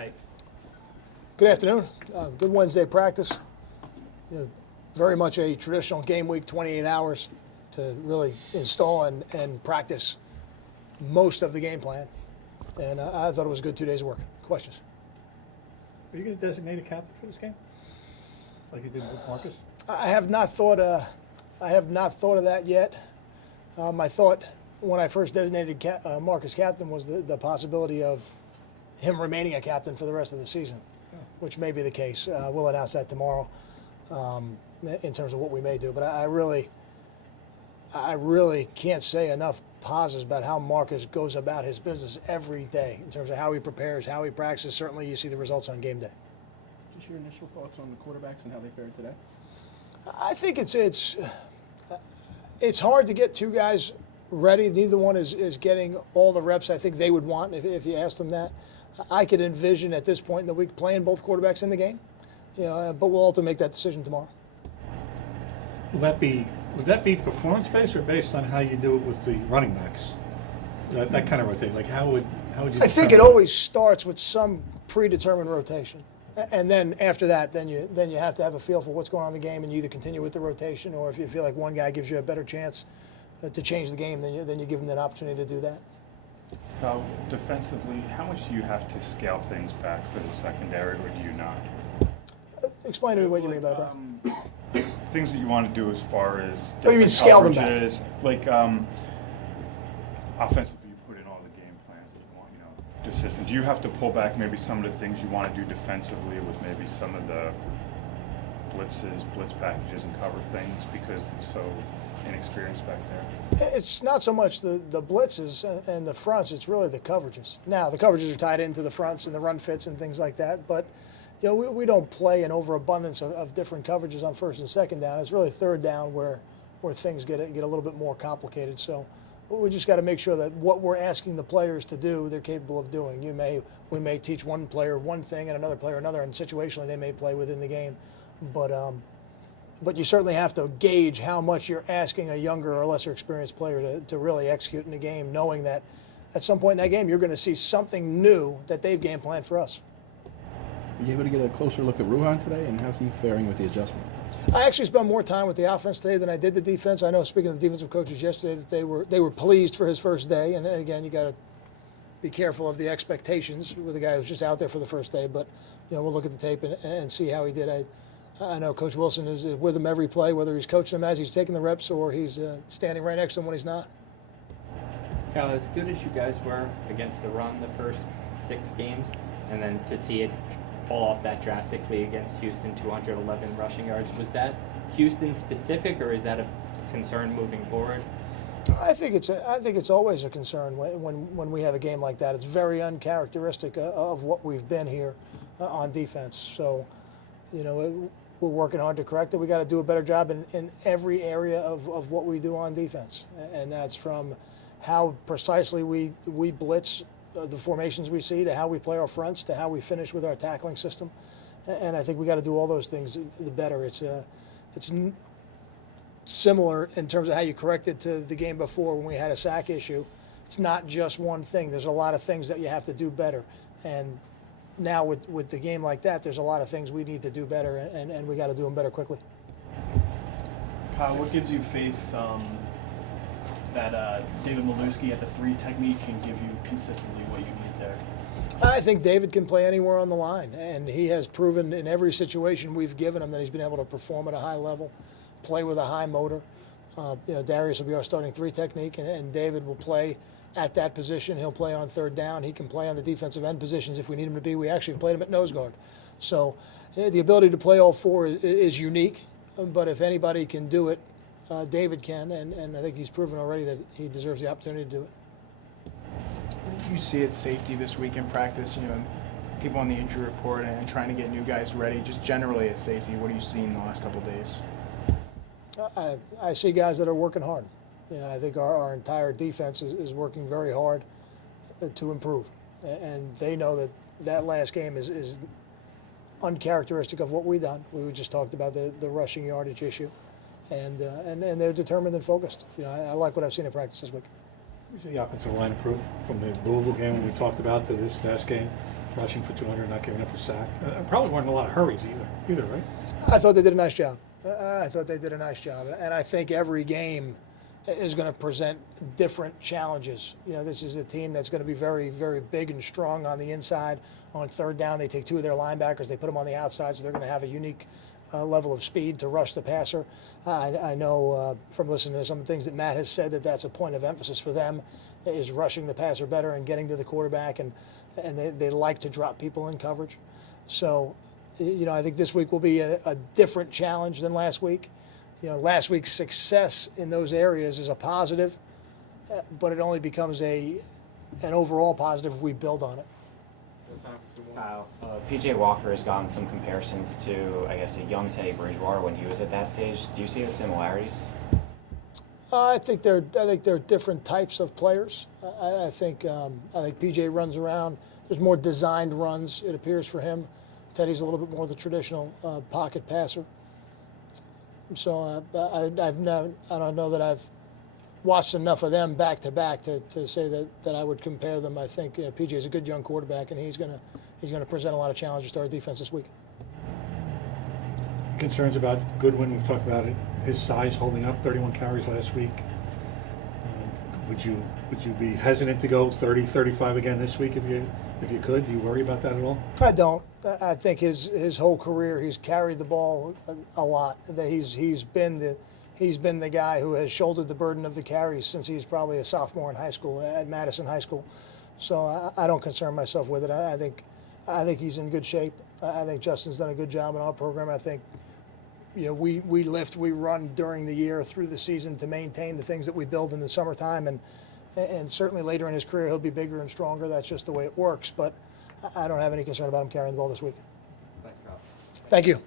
Hi. Good afternoon. Good Wednesday practice. Very much a traditional game week, 28 hours to really install and practice most of the game plan. And I thought it was a good 2 days of work. Questions? Are you going to designate a captain for this game, like you did with Marcus? I have not thought of that yet. I thought when I first designated Marcus captain was the possibility of him remaining a captain for the rest of the season, which may be the case. We'll announce that tomorrow in terms of what we may do. But I really can't say enough positives about how Marcus goes about his business every day in terms of how he prepares, how he practices. Certainly you see the results on game day. Just your initial thoughts on the quarterbacks and how they fared today? I think it's hard to get two guys ready. Neither one is getting all the reps I think they would want if you asked them that. I could envision at this point in the week playing both quarterbacks in the game, but we'll also make that decision tomorrow. Would that be performance-based or based on how you do it with the running backs? That kind of rotate. Like how would you? I think it always starts with some predetermined rotation, and then after that, then you have to have a feel for what's going on in the game, and you either continue with the rotation, or if you feel like one guy gives you a better chance to change the game, then you give him that opportunity to do that. Kyle, defensively, how much do you have to scale things back for the secondary, or do you not? Explain to me what you mean by that. Things that you want to do as far as Oh, you mean scale them back? coverages, like offensively, you put in all the game plans that you want, the system. Do you have to pull back maybe some of the things you want to do defensively with maybe some of the blitz packages and cover things because it's so inexperienced back there? It's not so much the blitzes and the fronts, it's really the coverages. Now, the coverages are tied into the fronts and the run fits and things like that, but we don't play an overabundance of different coverages on first and second down. It's really third down where things get a little bit more complicated. So we just got to make sure that what we're asking the players to do, they're capable of doing. We may teach one player one thing and another player another, and situationally they may play within the game. But you certainly have to gauge how much you're asking a younger or lesser experienced player to really execute in the game, knowing that at some point in that game you're going to see something new that they've game planned for us. Were you able to get a closer look at Ruhan today, and how's he faring with the adjustment? I actually spent more time with the offense today than I did the defense. I know, speaking of the defensive coaches yesterday, that they were pleased for his first day. And again, you got to be careful of the expectations with a guy who's just out there for the first day. But we'll look at the tape and see how he did. I know Coach Wilson is with him every play, whether he's coaching him as he's taking the reps or he's standing right next to him when he's not. Kyle, as good as you guys were against the run the first 6 games, and then to see it fall off that drastically against Houston, 211 rushing yards, was that Houston specific, or is that a concern moving forward? I think it's always a concern when we have a game like that. It's very uncharacteristic of what we've been here on defense. So, we're working hard to correct it. We got to do a better job in every area of what we do on defense, and that's from how precisely we blitz the formations we see, to how we play our fronts, to how we finish with our tackling system. And I think we got to do all those things the better. It's similar in terms of how you corrected to the game before when we had a sack issue. It's not just one thing. There's a lot of things that you have to do better. And now with the game like that, there's a lot of things we need to do better, and we got to do them better quickly. Kyle, what gives you faith that David Maluski at the 3 technique can give you consistently what you need there? I think David can play anywhere on the line, and he has proven in every situation we've given him that he's been able to perform at a high level, play with a high motor. Darius will be our starting 3 technique, and David will play at that position. He'll play on third down. He can play on the defensive end positions if we need him to be. We actually played him at nose guard. So the ability to play all 4 is unique, but if anybody can do it, David can, and I think he's proven already that he deserves the opportunity to do it. What did you see at safety this week in practice? People on the injury report and trying to get new guys ready. Just generally at safety, what do you see in the last couple of days? I see guys that are working hard. I think our entire defense is working very hard to improve, and they know that last game is uncharacteristic of what we've done. We just talked about the rushing yardage issue. And they're determined and focused. I like what I've seen in practice this week. You see the offensive line improve from the Louisville game when we talked about to this past game. rushing for 200, not giving up a sack. Probably weren't in a lot of hurries either, right? I thought they did a nice job. I thought they did a nice job, and I think every game is going to present different challenges. You know, this is a team that's going to be very, very big and strong on the inside. On third down, they take two of their linebackers, they put them on the outside, so they're going to have a unique level of speed to rush the passer. I know from listening to some of the things that Matt has said that that's a point of emphasis for them, is rushing the passer better and getting to the quarterback, and they like to drop people in coverage. So, you know, I think this week will be a different challenge than last week. You know, last week's success in those areas is a positive, but it only becomes an overall positive if we build on it. PJ Walker has gotten some comparisons to, I guess, a young Teddy Bridgewater when he was at that stage. Do you see the similarities? I think they're different types of players. I think PJ runs around. There's more designed runs, it appears, for him. Teddy's a little bit more the traditional pocket passer. So I don't know that I've watched enough of them back to back to say that I would compare them. I think PJ is a good young quarterback, and he's going to present a lot of challenges to our defense this week. Concerns about Goodwin, we've talked about it. His size holding up, 31 carries last week. Would you be hesitant to go 30, 35 again this week if you could? Do you worry about that at all? I don't. I think his whole career he's carried the ball a lot. That he's been the guy who has shouldered the burden of the carries since he's probably a sophomore in high school at Madison High School. So I don't concern myself with it. I think he's in good shape. I think Justin's done a good job in our program. I think, you know, we run during the year through the season to maintain the things that we build in the summertime, and certainly later in his career he'll be bigger and stronger. That's just the way it works. But I don't have any concern about him carrying the ball this week. Thanks, Kyle. Thank you.